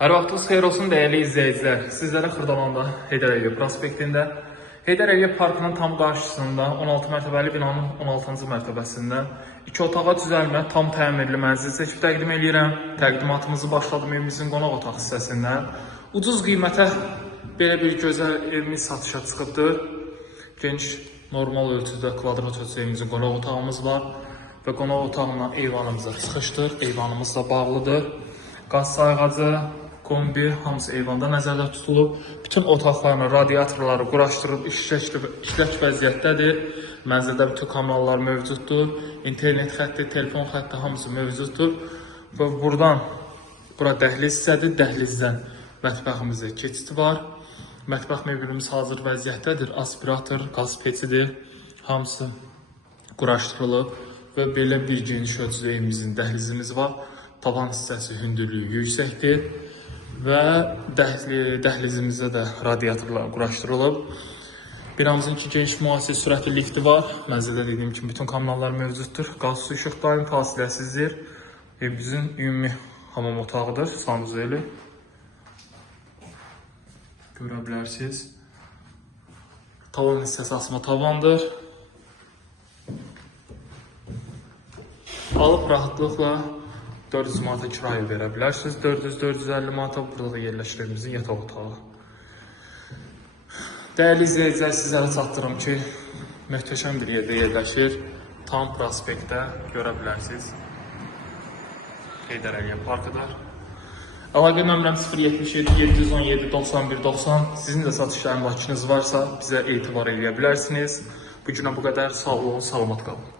Hər vaxtınız xeyir olsun dəyərli izləyicilər. Sizlərə Xırdalanda Heydər Əliyev prospektində, Heydər Əliyev parkının tam qarşısında 16 mərtəbəli binanın 16-cı mərtəbəsində 2 otağa düzəlmə, tam təmirli mənzil seçib təqdim edirəm. Təqdimatımızı başladım evimizin qonaq otaq hissəsindən. Ucuz qiymətə belə bir gözəl evimiz satışa çıxıbdır. Geniş, normal ölçüdə kvadrat ölçüdə evimizin qonaq otağımız var və qonaq otağından eyvanımıza çıxışdır. Eyvanımız da bağlıdır. Qaz sayğacı, kombi, hamısı eyvanda nəzərdə tutulub. Bütün otaqlarına radiatorları quraşdırıb, işlək vəziyyətdədir. Mənzildə bütün kanallar mövcuddur. İnternet xətti, telefon xətti hamısı mövcuddur. Və bura dəhliz hissədir. Dəhlizdən mətbəximizdə keçid var. Mətbəx mebelimiz hazır vəziyyətdədir. Aspirator, qaz peçidir. Hamısı quraşdırılıb və belə bir geniş ölçüdə evimizin dəhlizimiz var. Tavan hissəsi hündürlüyü yüksəkdir. Və dəhlizimizdə də radiatorlar quraşdırılıb. Binamızın iki geniş müasir sürətli lifti var. Mənzildə dediyim kimi bütün kanallar mövcuddur. Qaz, su, işıq daim fasiləsizdir. Evimizin ümumi hamam otağıdır, sanuzeli. Görə bilərsiniz. Tavan hissəsi asma tavandır. Alıb rahatlıqla 400 manata kirayə verə bilərsiniz. 400-450 manata burada da yerləşir evimizin yataq otağı. Dəyərli izləyicilər, sizlərə çatdırım ki, möhtəşəm bir yerdə yerləşir. Tam prospektdə görə bilərsiniz. Heydər Əliyev parkıdır. Əlaqə nömrəm 077 717 91 90. Sizin də satışların vaktiniz varsa bizə etibar edə bilərsiniz. Bu günə bu qədər. Sağ olun, salamat qalın.